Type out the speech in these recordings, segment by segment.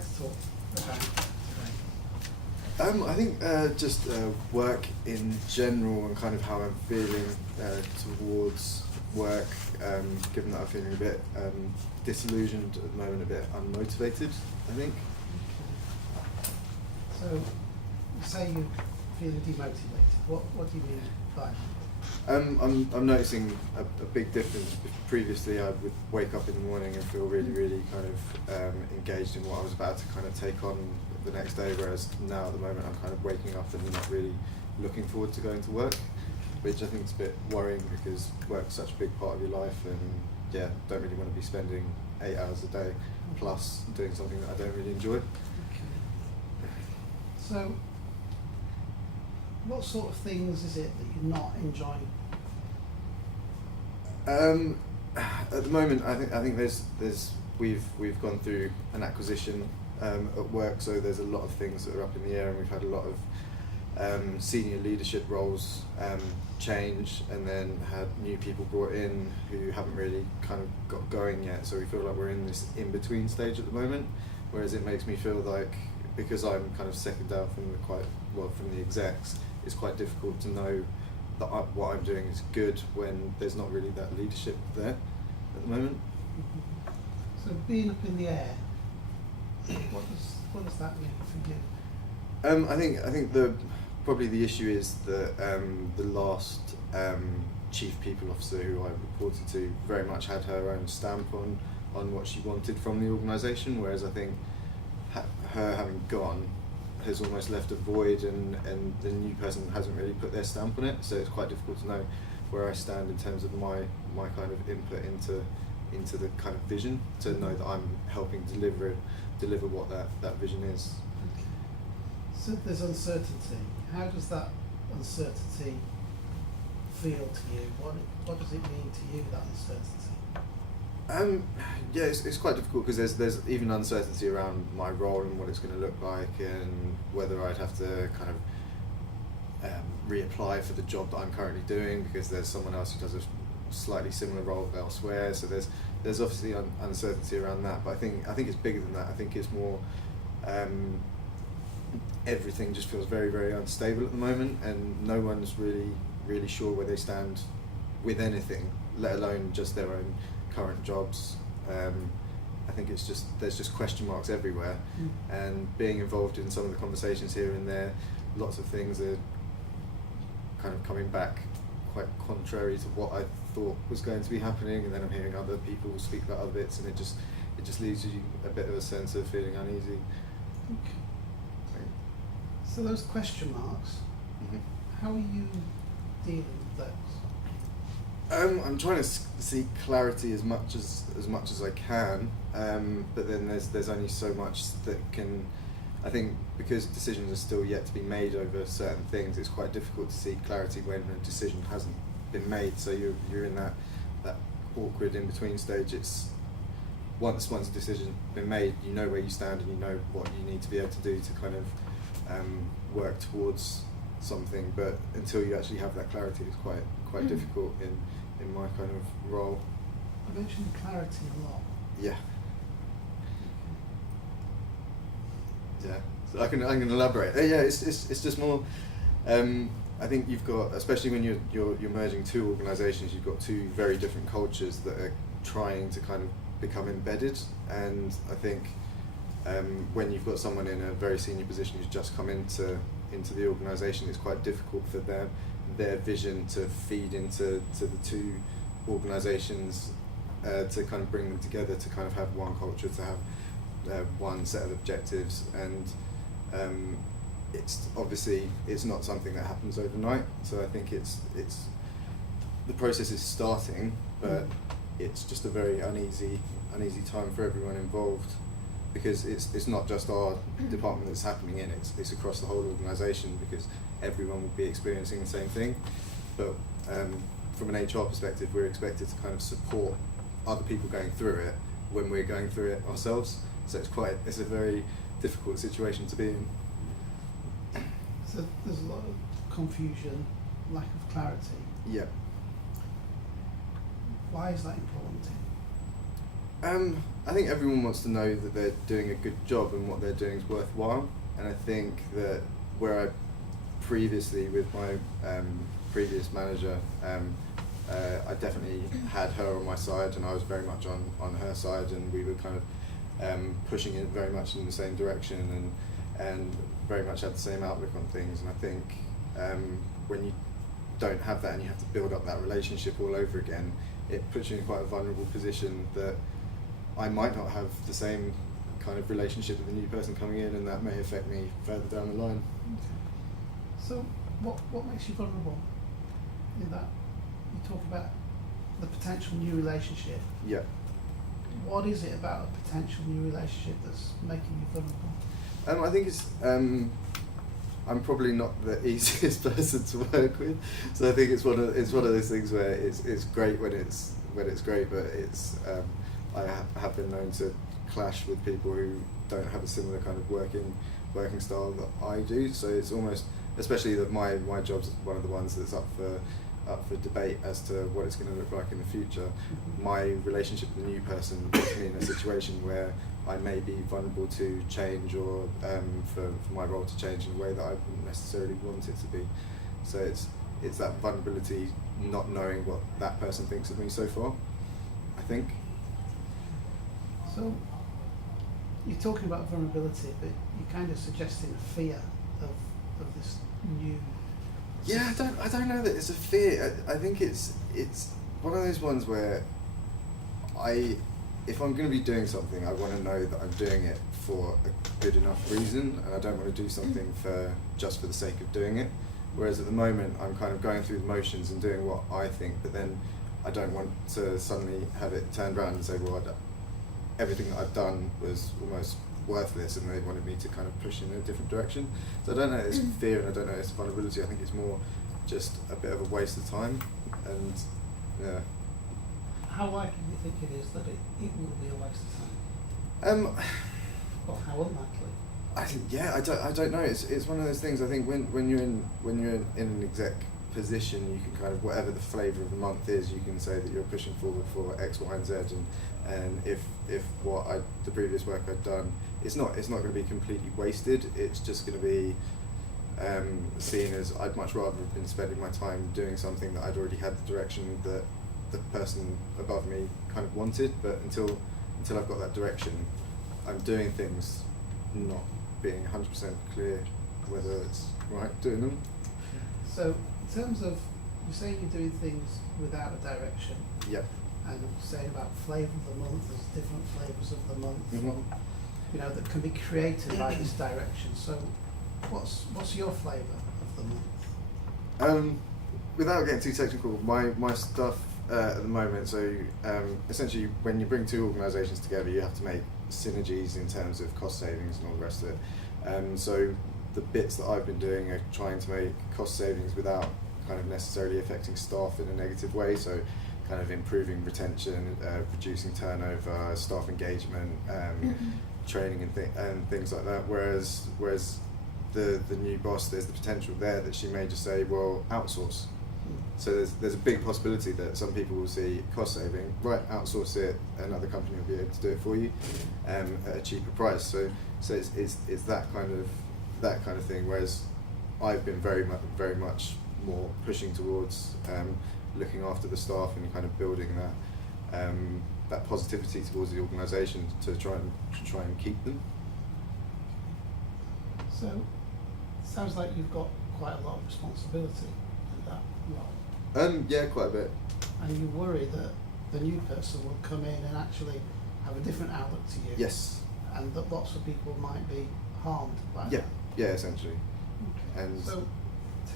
like to talk about today? I think just work in general and kind of how I'm feeling towards work, given that I'm feeling a bit disillusioned at the moment, a bit unmotivated, I think. So, you say you're feeling demotivated. What do you mean by that? I'm noticing a big difference. Previously, I would wake up in the morning and feel really kind of engaged in what I was about to kind of take on the next day, whereas now at the moment I'm kind of waking up and not really looking forward to going to work, which I think is a bit worrying because work's such a big part of your life, and yeah, don't really want to be spending 8 hours a day plus doing something that I don't really enjoy. Okay. So, what sort of things is it that you're not enjoying? At the moment, I think we've gone through an acquisition at work, so there's a lot of things that are up in the air, and we've had a lot of senior leadership roles change, and then had new people brought in who haven't really kind of got going yet. So we feel like we're in this in-between stage at the moment, whereas it makes me feel like, because I'm kind of second down from the execs, it's quite difficult to know that what I'm doing is good when there's not really that leadership there at the moment. So being up in the air, what does that mean for you? I think probably the issue is that the last chief people officer who I reported to very much had her own stamp on what she wanted from the organisation, whereas I think her having gone has almost left a void, and the new person hasn't really put their stamp on it, so it's quite difficult to know where I stand in terms of my kind of input into the kind of vision, to know that I'm helping deliver what that vision is. Okay. So there's uncertainty. How does that uncertainty feel to you? What does it mean to you, that uncertainty? Yeah, it's quite difficult because there's even uncertainty around my role and what it's going to look like, and whether I'd have to kind of reapply for the job that I'm currently doing because there's someone else who does a slightly similar role elsewhere. So there's obviously uncertainty around that, but I think it's bigger than that. I think it's more everything just feels very unstable at the moment, and no one's really sure where they stand with anything, let alone just their own current jobs. I think there's just question marks everywhere, and being involved in some of the conversations here and there, lots of things are kind of coming back quite contrary to what I thought was going to be happening, and then I'm hearing other people speak about other bits, and it just leaves you a bit of a sense of feeling uneasy. Okay. So those question marks, how are you dealing with those? I'm trying to seek clarity as much as I can, but then there's only so much that can. I think because decisions are still yet to be made over certain things, it's quite difficult to seek clarity when a decision hasn't been made. So you're in that awkward in between stage. It's once a decision's been made, you know where you stand and you know what you need to be able to do to kind of work towards something. But until you actually have that clarity, it's quite difficult in my kind of role. I mentioned clarity a lot. Yeah. Yeah, so I can elaborate. Yeah, it's just more. I think you've got, especially when you're merging two organisations, you've got two very different cultures that are trying to kind of become embedded. And I think when you've got someone in a very senior position who's just come into the organisation, it's quite difficult for their vision to feed into the two organisations, to kind of bring them together, to kind of have one culture, to have one set of objectives. And it's not something that happens overnight, so I think it's the process is starting, but it's just a very uneasy time for everyone involved, because it's not just our department that's happening in, it's across the whole organisation, because everyone will be experiencing the same thing. But from an HR perspective, we're expected to kind of support other people going through it when we're going through it ourselves. So it's a very difficult situation to be in. So there's a lot of confusion, lack of clarity. Yeah. Why is that important to I think everyone wants to know that they're doing a good job and what they're doing is worthwhile. And I think that where I previously with my previous manager, I definitely had her on my side, and I was very much on her side, and we were kind of pushing it very much in the same direction, and very much had the same outlook on things. And I think when you don't have that and you have to build up that relationship all over again, it puts you in quite a vulnerable position that I might not have the same kind of relationship with the new person coming in, and that may affect me further down the line. Okay. So what makes you vulnerable in that? You talk about the potential new relationship. Yeah. What is it about a potential new relationship that's making you vulnerable? I think it's I'm probably not the easiest person to work with, so I think it's one of those things where it's great when it's great, but it's I have been known to clash with people who don't have a similar kind of working style that I do. So it's almost, especially that my job's one of the ones that's up for debate as to what it's going to look like in the future. My relationship with the new person puts me in a situation where I may be vulnerable to change, or for my role to change in a way that I wouldn't necessarily want it to be. So it's that vulnerability, not knowing what that person thinks of me so far, I think. So you're talking about vulnerability, but you're kind of suggesting a fear of this new. Yeah, I don't know that it's a fear. I think it's one of those ones where if I'm going to be doing something, I want to know that I'm doing it for a good enough reason, and I don't want to do something just for the sake of doing it. Whereas at the moment, I'm kind of going through the motions and doing what I think, but then I don't want to suddenly have it turned around and say, well, everything that I've done was almost worthless, and they wanted me to kind of push in a different direction. So I don't know if it's fear, and I don't know if it's vulnerability. I think it's more just a bit of a waste of time, and yeah. How likely do you think it is that it will be a waste of time? Or how unlikely? I don't know. It's one of those things. I think when you're in an exec position, you can kind of, whatever the flavour of the month is, you can say that you're pushing forward for X, Y, and Z, and if the previous work I'd done, it's not going to be completely wasted. It's just going to be seen as, I'd much rather have been spending my time doing something that I'd already had the direction that the person above me kind of wanted, but until I've got that direction, I'm doing things not being 100% clear whether it's right doing them. So in terms of, you're saying you're doing things without a direction. Yep. And saying about flavour of the month, there's different flavours of the month, Mm-hmm. that can be created by this direction. So what's your flavour of the month? Without getting too technical, my stuff at the moment, so essentially when you bring two organisations together, you have to make synergies in terms of cost savings and all the rest of it. So the bits that I've been doing are trying to make cost savings without kind of necessarily affecting staff in a negative way, so kind of improving retention, reducing turnover, staff engagement, training and things like that, whereas the new boss, there's the potential there that she may just say, well, outsource. So there's a big possibility that some people will see cost saving, right, outsource it, another company will be able to do it for you at a cheaper price. So it's that kind of thing. Whereas I've been very much more pushing towards looking after the staff and kind of building that positivity towards the organisation to try and keep them. So it sounds like you've got quite a lot of responsibility in that role. Yeah, quite a bit. And you worry that the new person will come in and actually have a different outlook to you. Yes. And that lots of people might be harmed by that. Yeah, essentially. Okay. And so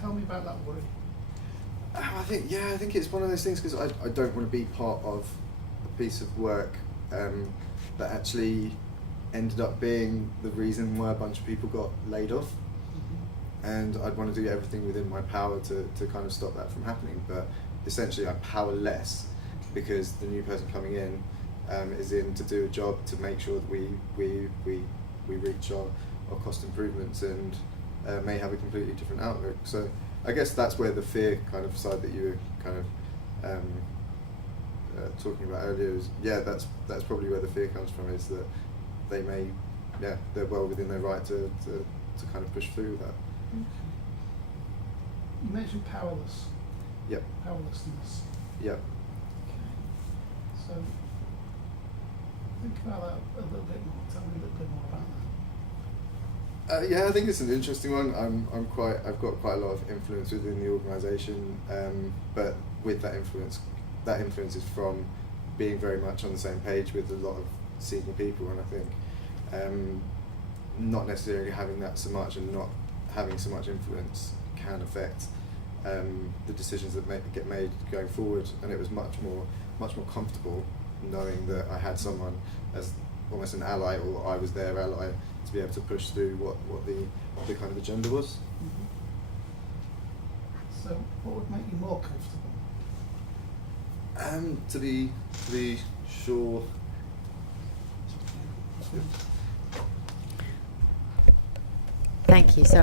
tell me about that worry. I think it's one of those things, because I don't want to be part of a piece of work that actually ended up being the reason why a bunch of people got laid off. And I'd want to do everything within my power to kind of stop that from happening, but essentially I'm powerless because the new person coming in is in to do a job to make sure that we reach our cost improvements, and may have a completely different outlook. So I guess that's where the fear kind of side that you were kind of talking about earlier is, that's probably where the fear comes from, is that they may, they're well within their right to kind of push through with that. Okay. You mentioned powerlessness. Yep. Okay. So think about that a little bit more. Tell me a little bit more about that. I think it's an interesting one. I've got quite a lot of influence within the organisation, but with that influence is from being very much on the same page with a lot of senior people, and I think not necessarily having that so much and not having so much influence can affect the decisions that get made going forward. And it was much more comfortable knowing that I had someone as almost an ally, or I was their ally, to be able to push through what the kind of agenda was. Mm-hmm. So what would make you more comfortable? To be sure. Thank you. So